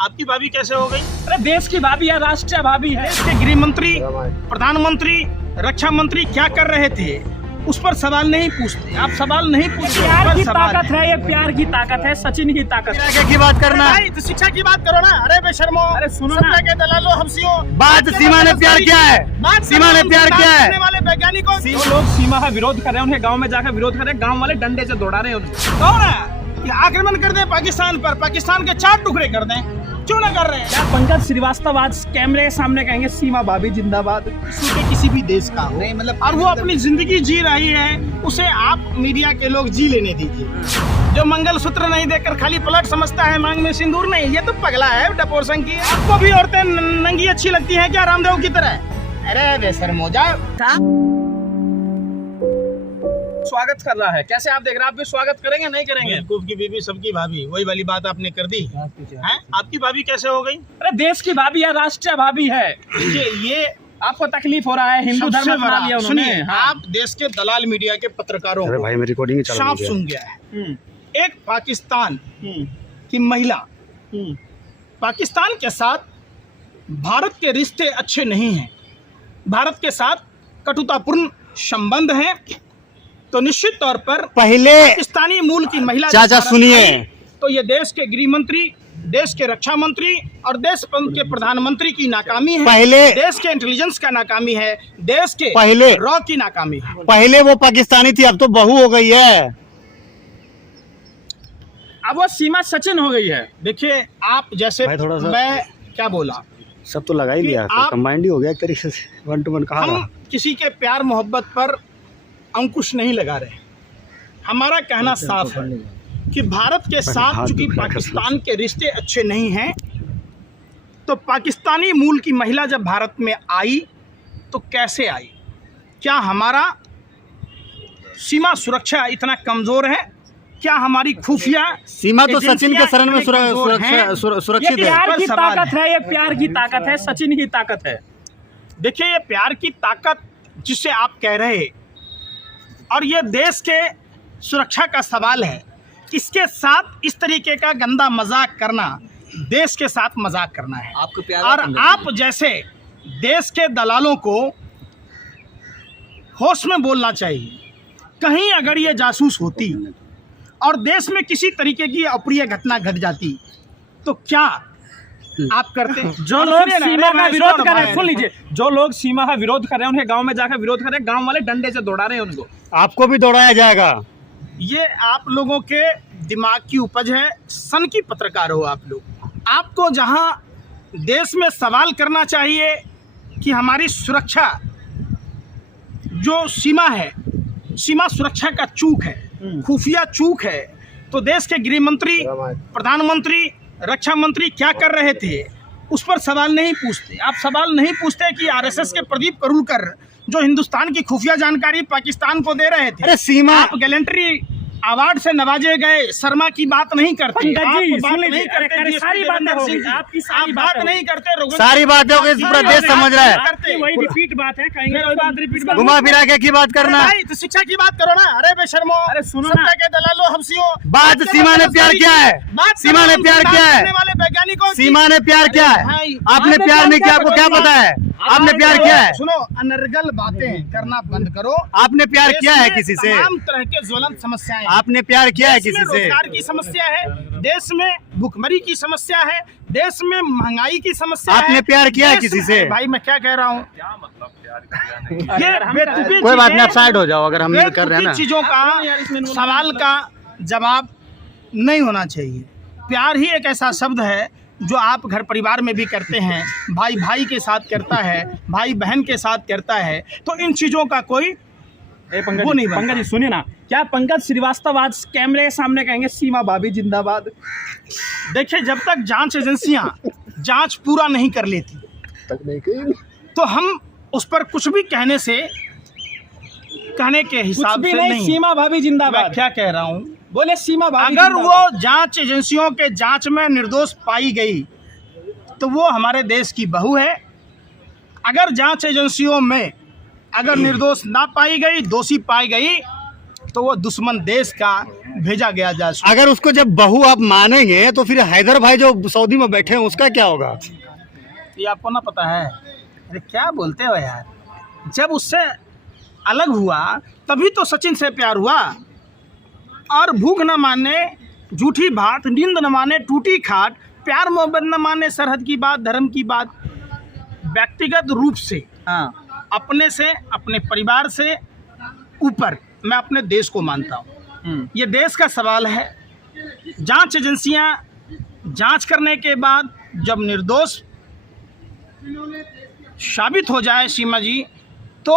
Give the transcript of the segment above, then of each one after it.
आपकी भाभी कैसे हो गई? अरे देश की भाभी है, राष्ट्रीय भाभी है। देश के गृह मंत्री, प्रधानमंत्री, रक्षा मंत्री क्या कर रहे थे उस पर सवाल नहीं पूछते। आप सवाल नहीं पूछते। प्यार की ताकत है, ये प्यार की ताकत है, सचिन की ताकत है। की बात करना भाई तो शिक्षा की बात करो ना। अरे बेशर्मो, अरे सुनो ना। सत्ता के दलालो हमसियों। बात सीमा ने प्यार किया है। बात सीमा ने प्यार किया है। करने वाले वैज्ञानिकों जो लोग सीमा का विरोध कर रहे हैं, उन्हें गांव में जाकर विरोध कर रहे हैं, गांव वाले डंडे से दौड़ा रहे हैं उनको। कौन है कि आक्रमण कर दें पाकिस्तान पर, पाकिस्तान के 4 टुकड़े कर दें? क्यों ना कर रहे हैं? क्या पंकज श्रीवास्तव आज कैमरे के सामने कहेंगे सीमा भाभी जिंदाबाद? किसी भी देश का हो, नहीं, मतलब और वो अपनी जिंदगी जी रही है, उसे आप मीडिया के लोग जी लेने दीजिए। जो मंगलसूत्र नहीं देकर खाली पलट समझता है, मांग में सिंदूर नहीं, ये तो पगला है डपोर संघ की। आपको भी औरतें नंगी अच्छी लगती हैं क्या रामदेव की तरह? अरे बेशर्मो जाओ। स्वागत कर रहा है, कैसे आप देख रहे हैं? आप भी स्वागत करेंगे नहीं करेंगे? बेवकूफ की बीबी सबकी भाभी, वही वाली बात आपने कर दी है। आपकी भाभी कैसे हो गई? अरे देश की भाभी है, राष्ट्रीय भाभी है। ये आपको तकलीफ हो रहा है, हिंदू धर्म सबसे अपना लिया बड़ा उन्होंने। सुनिए, हाँ। आप देश के दलाल मीडिया के पत्रकारों अरे को भाई मेरी रिकॉर्डिंग चल रही साफ है। सुन गया है। हम्म, एक पाकिस्तान हम्म, की महिला हम्म। पाकिस्तान के साथ भारत के रिश्ते अच्छे नहीं हैं, भारत के साथ कटुतापूर्ण संबंध हैं, तो निश्चित तौर पर पहले पाकिस्तानी मूल की महिला चाचा जब भारत सुनिए। आई, तो ये देश के गृह मंत्री, देश के रक्षा मंत्री और देश के प्रधानमंत्री की नाकामी है। पहले देश के इंटेलिजेंस का नाकामी है, देश के पहले रॉ की नाकामी है। पहले वो पाकिस्तानी थी, अब तो बहू हो गई है। अब वो सीमा सचिन हो गई है। देखिए आप जैसे, भाई थोड़ा सा- मैं क्या बोला, सब तो लगा ही कि लिया, आप- कंबाइंड ही हो गया एक तरीके से, 1 to 1 कहा हम रहा। किसी के प्यार मोहब्बत पर अंकुश नहीं लगा रहे। हमारा कहना साफ है कि भारत के साथ हाथ चूंकि दुख रहा है पाकिस्तान के रिश्ते अच्छे नहीं हैं, तो पाकिस्तानी मूल की महिला जब भारत में आई तो कैसे आई? क्या हमारा सीमा सुरक्षा इतना कमजोर है? क्या हमारी खुफिया सीमा तो सचिन के एजेंसियां शरण में इतनी कमजोर हैं? सुरक्षित ये है। प्यार की सवाल ताकत है। है, ये प्यार की ताकत है, सचिन की ताकत है। देखिए ये प्यार की ताकत जिसे आप कह रहे हैं, और ये देश के सुरक्षा का सवाल है, इसके साथ इस तरीके का गंदा मजाक करना देश के साथ मजाक करना है। आपको और आप जैसे देश के दलालों को होश में बोलना चाहिए। कहीं अगर ये जासूस होती और देश में किसी तरीके की अप्रिय घटना घट जाती तो क्या आप करते? जो लोग सीमा का विरोध कर रहे हैं, सुन लीजिए, जो लोग सीमा का विरोध कर रहे हैं, उन्हें गांव में जाकर विरोध कर रहे हैं, गांव वाले डंडे से दौड़ा रहे हैं उनको। आपको भी दौड़ाया जाएगा। ये आप लोगों के दिमाग की उपज है, सन की पत्रकार हो आप लोग। आपको जहां देश में सवाल करना चाहिए कि हमारी सुरक्षा जो सीमा है, सीमा सुरक्षा का चूक है, खुफिया चूक है, तो देश के गृह मंत्री, प्रधानमंत्री, रक्षा मंत्री क्या कर रहे थे उस पर सवाल नहीं पूछते। आप सवाल नहीं पूछते कि आरएसएस के प्रदीप करूलकर जो हिंदुस्तान की खुफिया जानकारी पाकिस्तान को दे रहे थे, अरे सीमा आप गैलेंट्री अवार्ड से नवाजे गए शर्मा की बात नहीं करते। पंकज जी, आप बात सुन नहीं लीजिए, करते अरे DSP सारी बातें देवेंद्र हो सिंह गई, जी। आपकी सारी आप बातें बात हो नहीं गई। करते रघुवंश सारी बातें हो गई, पूरा देश समझ रहा है। करते। वही रिपीट बात है, कहेंगे फिर बात रिपीट बात। घुमा फिरा के की बात अरे करना। भाई तो शिक्षा की बात करो ना। अरे बेशर्मो, अरे सुनो सत्ता ना। के दलालो हमसियों। बात सीमा ने प्यार किया है। बात सीमा ने प्यार किया है। करने वाले वैज्ञानिकों की। सीमा ने प्यार किया है। भाई, आपने प्यार नहीं किया, आपको क्या पता है? आपने प्यार किया है? सुनो, अनर्गल बातें करना बंद करो। आपने प्यार किया है किसी से? तमाम तरह के ज्वलंत समस्याएं हैं। आपने प्यार किया है देश में किसी से? रोजगार की समस्या है, देश में भुखमरी की समस्या है, देश में महंगाई की समस्या है। आपने प्यार किया है देश किसी में- से? भाई मैं क्या कह रहा हूँ, ये बेतुकी कोई बात नहीं, आप चीजें- साइड हो जाओ अगर हम कर रहे हैं ना। बेतुकी चीजों का सवाल का जवाब नहीं होना चाहिए। प्यार ही एक ऐसा शब्द है जो आप घर परिवार में भी करते हैं, भाई भाई के साथ करता है, भाई बहन के साथ करता है, तो इन चीजों का कोई वो नहीं बनता। पंकज जी सुनिए ना, क्या पंकज श्रीवास्तव आज कैमरे के सामने कहेंगे सीमा भाभी जिंदाबाद? देखिए जब तक जांच एजेंसियां जांच पूरा नहीं कर लेती तो हम उस पर कुछ भी कहने के कुछ हिसाब भी से नहीं, नहीं। सीमा भाभी मैं जिंदाबाद। क्या कह रहा हूँ, बोले सीमा भाभी अगर जिंदाबाद। वो जांच एजेंसियों के जांच में निर्दोष पाई गई तो वो हमारे देश की बहू है। अगर जांच एजेंसियों में अगर निर्दोष ना पाई गई, दोषी पाई गई, तो वो दुश्मन देश का भेजा गया जासूस। अगर उसको जब बहू आप मानेंगे तो फिर हैदर भाई जो सऊदी में बैठे हैं उसका क्या होगा? ये आपको ना पता है? अरे क्या बोलते हो यार, जब उससे अलग हुआ तभी तो सचिन से प्यार हुआ। और भूख न माने झूठी बात, नींद न माने टूटी खाट, प्यार मोहब्बत न माने सरहद की बात, धर्म की बात। व्यक्तिगत रूप से अपने से, अपने परिवार से ऊपर मैं अपने देश को मानता हूँ। ये देश का सवाल है। जांच एजेंसियां जांच करने के बाद जब निर्दोष साबित हो जाए सीमा जी, तो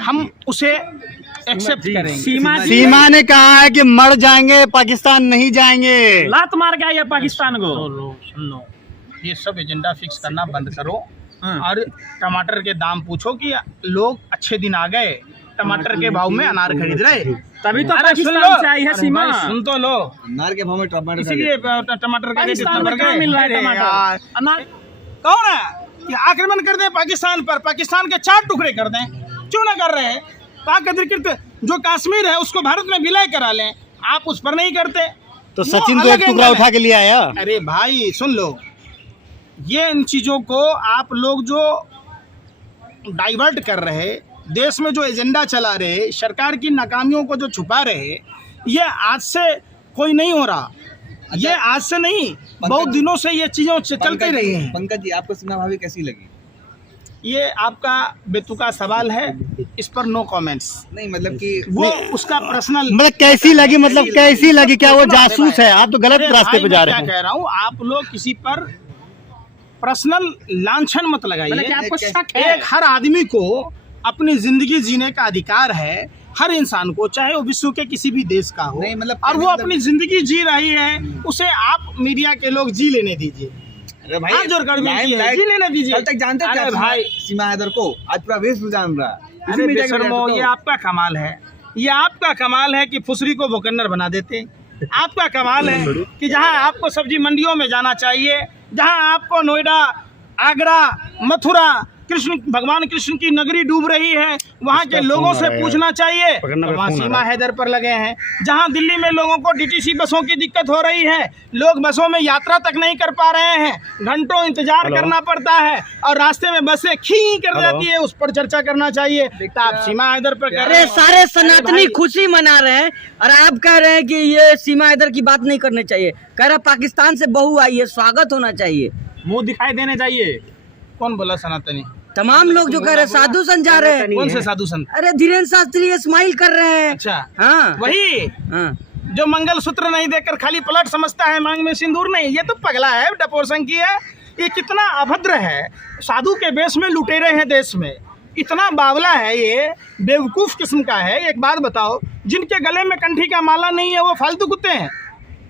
हम उसे एक्सेप्ट करेंगे। सीमा ने कहा है कि मर जाएंगे, पाकिस्तान नहीं जाएंगे। लात मार के आइए पाकिस्तान को। सुन लो, ये सब एजेंडा फिक्स करना बंद करो और टमाटर के दाम पूछो कि लोग अच्छे दिन आ गए, टमाटर के भाव में अनार खरीद रहे, तभी तो अरे सुन पाकिस्तान से आई है सीमा। सुन तो लो, अनार के भाव में टमाटर इसीलिए टमाटर का रेट इतना पाकिस्तान बढ़ में क्या गया। मिल रहा है अरे यार, टमाटर? अनार कौन है कि आक्रमण कर दें पाकिस्तान पर, पाकिस्तान के 4 टुकड़े कर दें? क्यों ना कर रहे हैं? पाक अधिकृत जो कश्मीर है उसको भारत में विलय करा लें, आप उस पर नहीं करते। तो वो सचिन तो अलग एक टुकड़ा एंगल है। उठा के लिए आया। अरे भाई सुन लो, ये इन चीज़ों को आप लोग जो डाइवर्ट कर रहे, देश में जो एजेंडा चला रहे, सरकार की नाकामियों को जो छुपा रहे, ये आज से कोई नहीं हो रहा। ये आज से नहीं, बहुत दिनों से ये चीज़ें चलते रही हैं। पंकज जी, आपको सीमा भाभी कैसी लगी? ये आपका बेतुका सवाल है, इस पर नो कमेंट्स। नहीं मतलब कि वो उसका पर्सनल। मतलब कैसी लगी, मतलब कैसी लगी? क्या वो जासूस है? आप तो गलत अरे रास्ते भाई, पे जा मैं रहे क्या हैं। कह रहा हूँ, आप लोग किसी पर पर्सनल लांछन मत लगाइए। क्या आपको कैसे- शक है? एक हर आदमी को अपनी जिंदगी जीने का अधिकार है, हर इंसान को, चाहे वो विश्व के किसी भी देश का हो। नहीं, मतलब- और वो अपनी जिंदगी जी रही है, उसे आप मीडिया के लोग जी लेने दीजिए। अरे भाई, हाथ जोड़ कर लाइम विनती है, लाइट- जी लेने दीजिए। कल तक जानते थे अरे आप भाई, सीमा हैदर को? आज पूरा विश्व जान रहा है। इसी अरे मीडिया की वजह बेशर्मो, से तो। ये आपका कमाल है। ये आपका कमाल है कि फुसरी को भोकन्नर बना देते। आपका कमाल है कि जहां आपको सब्जी मंडियों में जाना चाहिए, जहां आपको नोएडा, आगरा, मथुरा, भगवान कृष्ण की नगरी डूब रही है, वहां के लोगों से पूछना चाहिए, तो वहाँ सीमा हैदर पर लगे हैं। जहां दिल्ली में लोगों को डीटीसी बसों की दिक्कत हो रही है, लोग बसों में यात्रा तक नहीं कर पा रहे हैं, घंटों इंतजार करना पड़ता है और रास्ते में बसें खी कर जाती है, उस पर चर्चा करना चाहिए। तो आप सीमा हैदर पर कर रहे अरे हैं। सारे सनातनी भाई, खुशी मना रहे हैं और आप कह रहे हैं कि ये सीमा हैदर की बात नहीं करनी चाहिए। कह रहा पाकिस्तान से बहू आई है, स्वागत होना चाहिए। मुंह दिखाई देने चाहिए। कौन बोला सनातनी? तमाम लोग जो कह रहे हैं साधु संत जा रहे हैं। कौन से साधु संत? अरे धीरेन्द्र शास्त्री स्माइल कर रहे हैं। अच्छा, हाँ वही हाँ। जो मंगल सूत्र नहीं देकर खाली पलट समझता है, मांग में सिंदूर नहीं। ये तो पगला है, डपोरसंग की है। ये कितना अभद्र है, साधु के बेस में लुटेरे हैं देश में, इतना बावला है, ये बेवकूफ़ किस्म का है। एक बात बताओ, जिनके गले में कंठी का माला नहीं है वो फालतू कुत्ते हैं?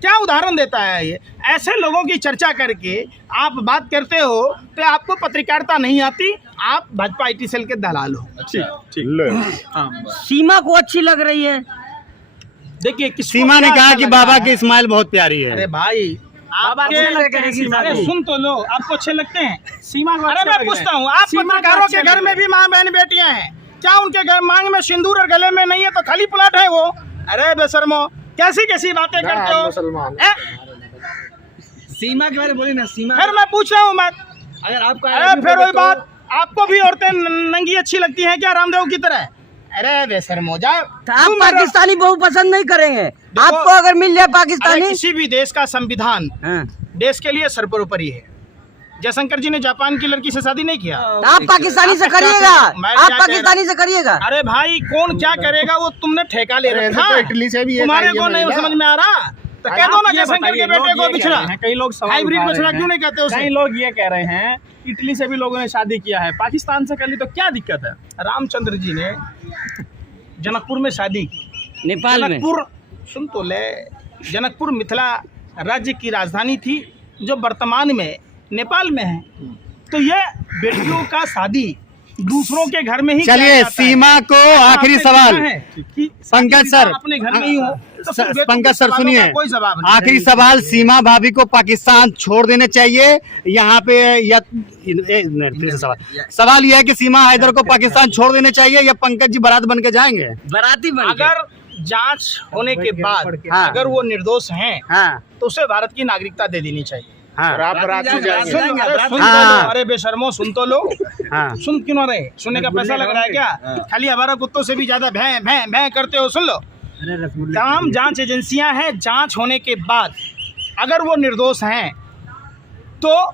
क्या उदाहरण देता है ये? ऐसे लोगों की चर्चा करके आप बात करते हो तो आपको पत्रकारिता नहीं आती, आप भाजपा IT सेल के दलाल हो। सीमा को अच्छी लग रही है। देखिए, किसको सीमा ने क्या कहा अच्छा कि लग बाबा रहा की स्माइल बहुत प्यारी है? अरे है। भाई, बाबा आपके अच्छे लगते हैं सीमा अरे को। सुन तो लो, आपको अच्छे लगते हैं? सीमा को अरे अच्छे मैं लग पूछता रहे हूँ, हैं। आप सीमा को पत्रकारों अच्छे के घर लग में भी माँ बहन बेटियां हैं, क्या उनके घर मांग में सिंदूर और गले में नहीं है तो खाली प्लाट है वो? अरे बेशर्मो, कैसी कैसी बातें करते हो? सीमा के बारे में बोली ना, सीमा। फिर मैं पूछ रहा हूँ मैं, अगर आपका अरे फिर वही बात, आपको भी औरतें नंगी अच्छी लगती हैं क्या रामदेव की तरह? अरे बेशर्मो, जाओ। तो आप पाकिस्तानी बहू पसंद नहीं करेंगे? आपको अगर मिल जाए अरे पाकिस्तानी। किसी भी देश का संविधान हाँ। देश के लिए सर्वोपरि है। जयशंकर जी ने जापान की लड़की से शादी नहीं किया। तो आप पाकिस्तानी से करिएगा, मैं आप क्या कह पाकिस्तानी से करिएगा। अरे भाई, कौन क्या करेगा वो तुमने ठेका ले रखा है। इटली से भी तुम्हारे को नहीं समझ में आ रहा तो कह दो ना ये जयशंकर बताइए, के बेटे लोग को ये कह बिछड़ा। रहे हैं, कई लोग सवाल हाइब्रिड उठा बछड़ा रहे क्यों हैं। नहीं कहते उसे? कई लोग ये कह रहे हैं इटली से भी लोगों ने शादी किया है, पाकिस्तान से कर ली तो क्या दिक्कत है? रामचंद्र जी ने जनकपुर में शादी की। नेपाल में जनकपुर, सुन तो ले, जनकपुर मिथिला राज्य की राजधानी थी जो वर्तमान में नेपाल में है। तो ये बेटियों का शादी दूसरों के घर में ही किया चलिए, जाता है। सीमा को आखिरी आपने सवाल। देखा है कि पंकज सर, अपने घर में ही हो तो फिर बेटों के पंकज सर सवालों सुनिए, का कोई जवाब नहीं। आखिरी सवाल, सीमा भाभी को पाकिस्तान छोड़ देने चाहिए यहाँ पे या फिर से सवाल यह है कि सीमा हैदर को पाकिस्तान छोड़ देने चाहिए या पंकज जी बारात बन के जाएंगे? बाराती बन के। अगर जांच होने के बाद हाँ। अगर वो निर्दोष हैं हाँ तो उसे भारत की नागरिकता दे देनी चाहिए। हाँ सुन लो, अरे सुन तो हाँ। लो, अरे बेशर्मो सुन तो लो। हाँ सुन क्यों ना रहे? सुनने का पैसा लग रहा है क्या? खाली हमारा कुत्तों से भी ज्यादा भैं भैं भैं करते हो। सुन लो, तमाम जांच एजेंसियां हैं, जांच होने के बाद अगर वो निर्दोष हैं तो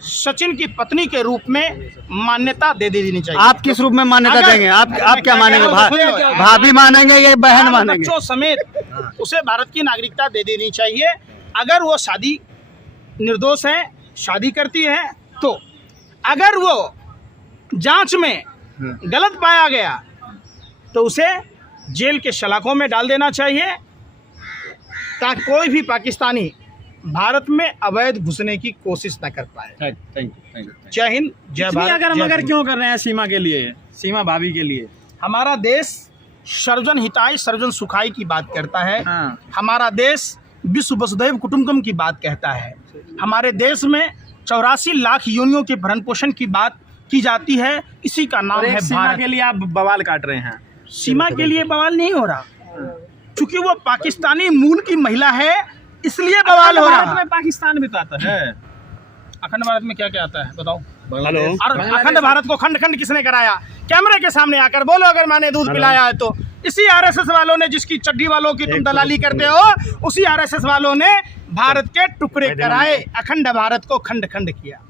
सचिन की पत्नी के रूप में मान्यता दे देनी चाहिए। आप किस रूप में मान्यता अगर- देंगे? आप मैं क्या मानेंगे? कह रहा हूं, सुन लो। भाभी मानेंगे या बहन मानेंगे? बच्चों समेत उसे भारत की नागरिकता दे देनी चाहिए। अगर वो शादी निर्दोष है, शादी करती है, तो अगर वो जांच में गलत पाया गया तो उसे जेल के सलाखों में डाल देना चाहिए ताकि कोई भी पाकिस्तानी भारत में अवैध घुसने की कोशिश न कर पाए। जय हिंद, जय इतनी भारत, अगर जय मगर हिंद। क्यों कर रहे हैं सीमा के लिए, सीमा भाभी के लिए? हमारा देश सर्वजन हिताय सर्वजन सुखाय की बात करता है। हाँ। हमारा देश विश्व वसुधैव कुटुंबकम की बात कहता है। हमारे देश में 84 लाख योनियों के भरण पोषण की बात की जाती है। इसी का नाम और है एक सीमा भारत। के लिए आप बवाल काट रहे हैं। सीमा के लिए बवाल नहीं हो रहा, क्योंकि वो पाकिस्तानी मूल की महिला है, इसलिए बवाल हो भारत रहा। में पाकिस्तान भी तो आता है। अखंड भारत में क्या क्या आता है बताओ? हेलो और अखंड भारत को खंड खंड किसने कराया? कैमरे के सामने आकर बोलो अगर मैंने दूध पिलाया है तो। इसी आरएसएस वालों ने, जिसकी चड्डी वालों की तुम दलाली करते हो, उसी आरएसएस वालों ने भारत के टुकड़े कराए, अखंड भारत को खंड खंड किया।